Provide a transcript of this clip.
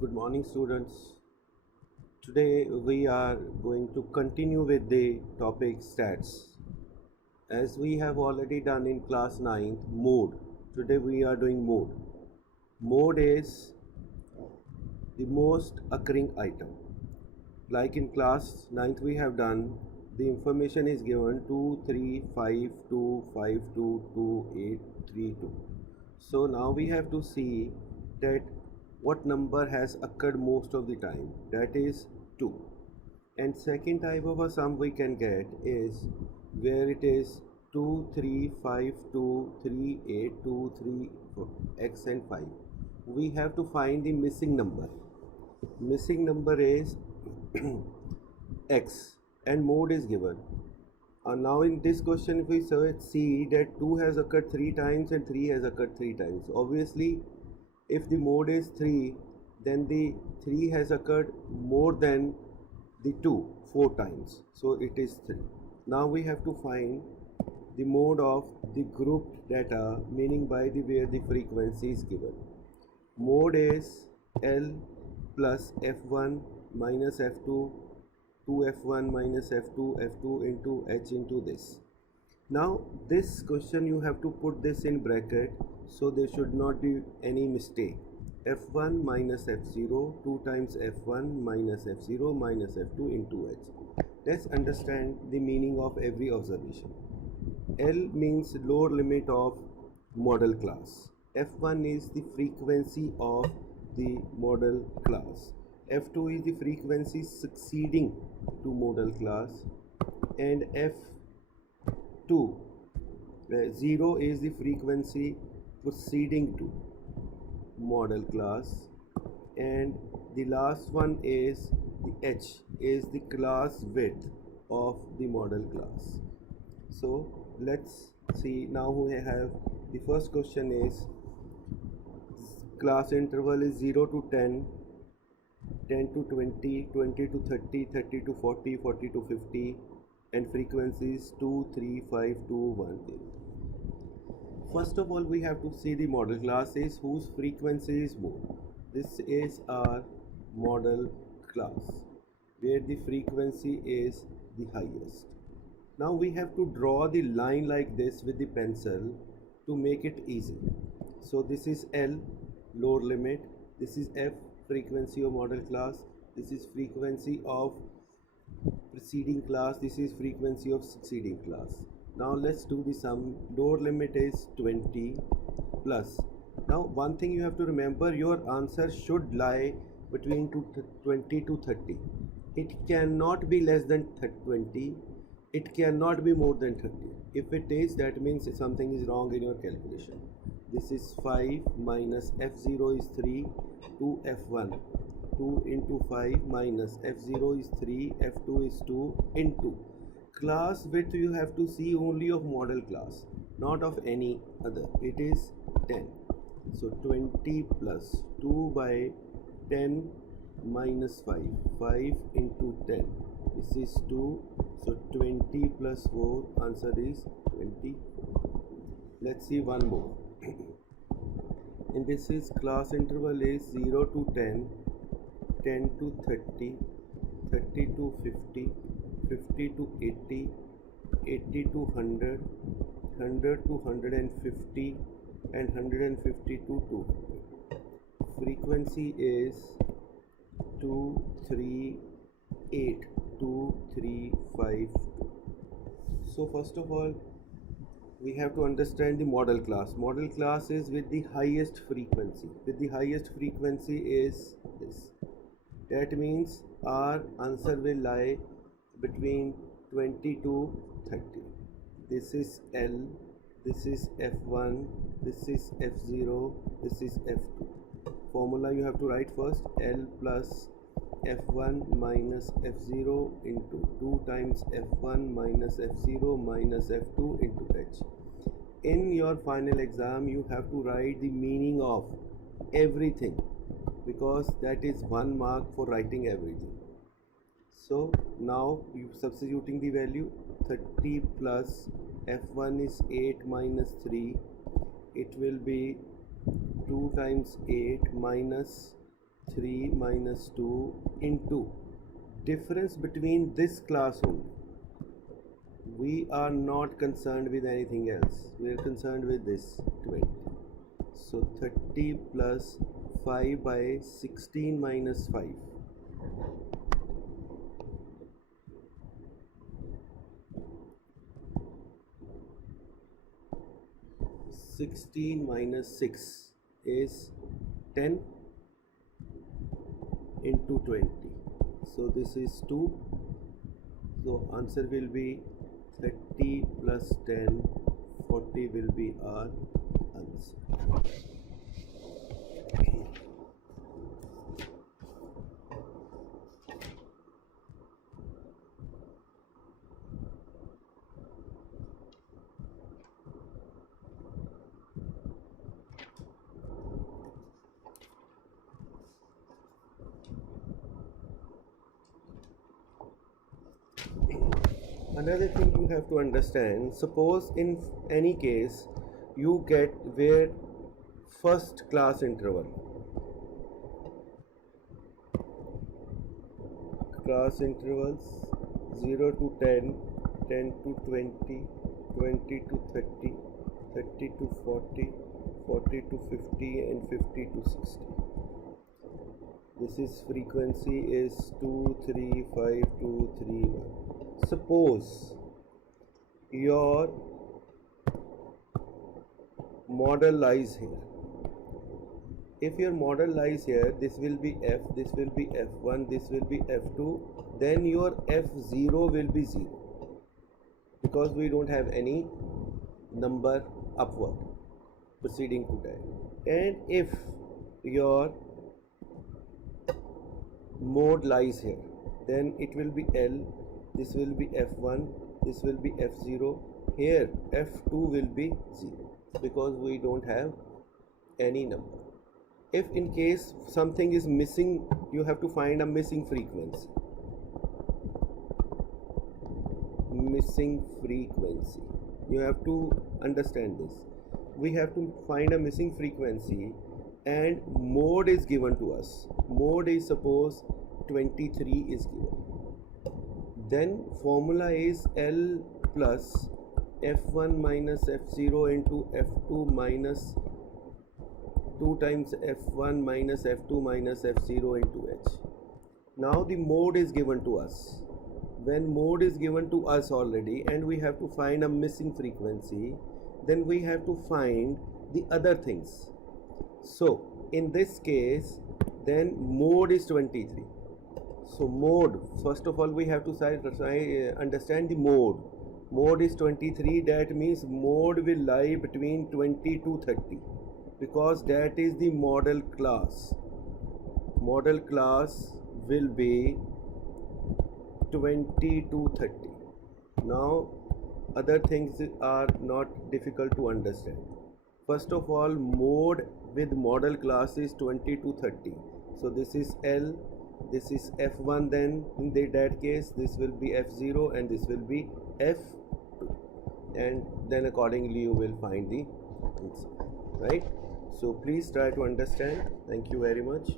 Good morning, students. Today we are going to continue with the topic stats. As we have already done in class 9th, mode. Today we are doing mode. Mode is the most occurring item. Like in class 9th we have done, the information is given 2, 3, 5, 2, 5, 2, 2, 8, 3, 2. So now we have to see that what number has occurred most of the time, that is 2. And second type of a sum we can get is where it is 2, 3, 5, 2, 3, 8, 2, 3, 4, x and 5. We have to find the missing number. Missing number is x and mode is given. Now in this question if we see that 2 has occurred 3 times and 3 has occurred 3 times. Obviously if the mode is 3, then the 3 has occurred more than the 2 4 times, so it is 3. Now we have to find the mode of the grouped data, meaning by the where the frequency is given. Mode is L plus f1 minus f2, 2f1 minus f2, f2 into h into this. Now this question you have to put this in bracket, so there should not be any mistake. f1 minus f0, 2 times f1 minus f0 minus f2 into h. Let's understand the meaning of every observation. L means lower limit of model class. f1 is the frequency of the model class. f2 is the frequency succeeding to model class, and f2 0 is the frequency proceeding to model class, and the last one is the h is the class width of the model class. So let's see. Now we have the first question is class interval is 0 to 10, 10 to 20, 20 to 30, 30 to 40, 40 to 50, and frequencies 2, 3, 5, 2, 1, 8. First of all, we have to see the model classes whose frequency is more. This is our model class where the frequency is the highest. Now we have to draw the line like this with the pencil to make it easy. So this is L, lower limit. This is F, frequency of model class. This is frequency of preceding class. This is frequency of succeeding class. Now let's do the sum. Lower limit is 20 plus. Now one thing you have to remember, your answer should lie between 20 to 30. It cannot be less than 20. It cannot be more than 30. If it is, that means something is wrong in your calculation. This is 5 minus f0 is 3 to f1. 2 into 5 minus f0 is 3, f2 is 2 into class width. You have to see only of model class, not of any other. It is 10. So 20 plus 2 by 10 minus 5, 5 into 10. This is 2. So 20 plus 4, answer is 24. Let's see one more. And this is class interval is 0 to 10, 10 to 30, 30 to 50, 50 to 80, 80 to 100, 100 to 150, and 150 to 200. Frequency is 2, 3, 8, 2, 3, 5, 2. So first of all, we have to understand the model class. Model class is with the highest frequency. With the highest frequency is this. That means our answer will lie between 20 to 30. This is L, this is F1, this is F0, this is F2. Formula you have to write first. L plus f1 minus f0 into 2 times f1 minus f0 minus f2 into h. In your final exam you have to write the meaning of everything, because that is 1 mark for writing everything. So now you substituting the value. 30 plus f1 is 8 minus 3. It will be 2 times 8 minus 3 minus 2 into difference between this class only. We are not concerned with anything else. We are concerned with this 20. So 30 plus 5 by 16 minus 5. 16 minus 6 is 10 into 20. So this is 2. So answer will be 30 plus 10, 40 will be our answer. Another thing you have to understand, suppose in any case you get where first class interval, class intervals 0 to 10, 10 to 20, 20 to 30, 30 to 40, 40 to 50 and 50 to 60. This is frequency is 2, 3, 5, 2, 3, 1. Suppose your model lies here. If your model lies here, this will be f, this will be f1, this will be f2, then your f0 will be 0, because we don't have any number upward proceeding to that. And if your mode lies here, then it will be L, this will be f1, this will be f0, here f2 will be 0, because we don't have any number. If in case something is missing, you have to find a missing frequency. Missing frequency. You have to understand this. We have to find a missing frequency, and mode is given to us. Mode is suppose 23 is given. Then formula is L plus f1 minus f0 into f2 minus 2 times f1 minus f2 minus f0 into h. Now the mode is given to us. When mode is given to us already and we have to find a missing frequency, then we have to find the other things. So in this case, then mode is 23. So mode, first of all we have to understand the mode. Mode is 23, that means mode will lie between 20 to 30, because that is the model class. Model class will be 20 to 30. Now other things are not difficult to understand. First of all, mode with model class is 20 to 30. So this is L, this is f1, then in that case this will be f0 and this will be f2, and then accordingly you will find the answer, right? So please try to understand. Thank you very much.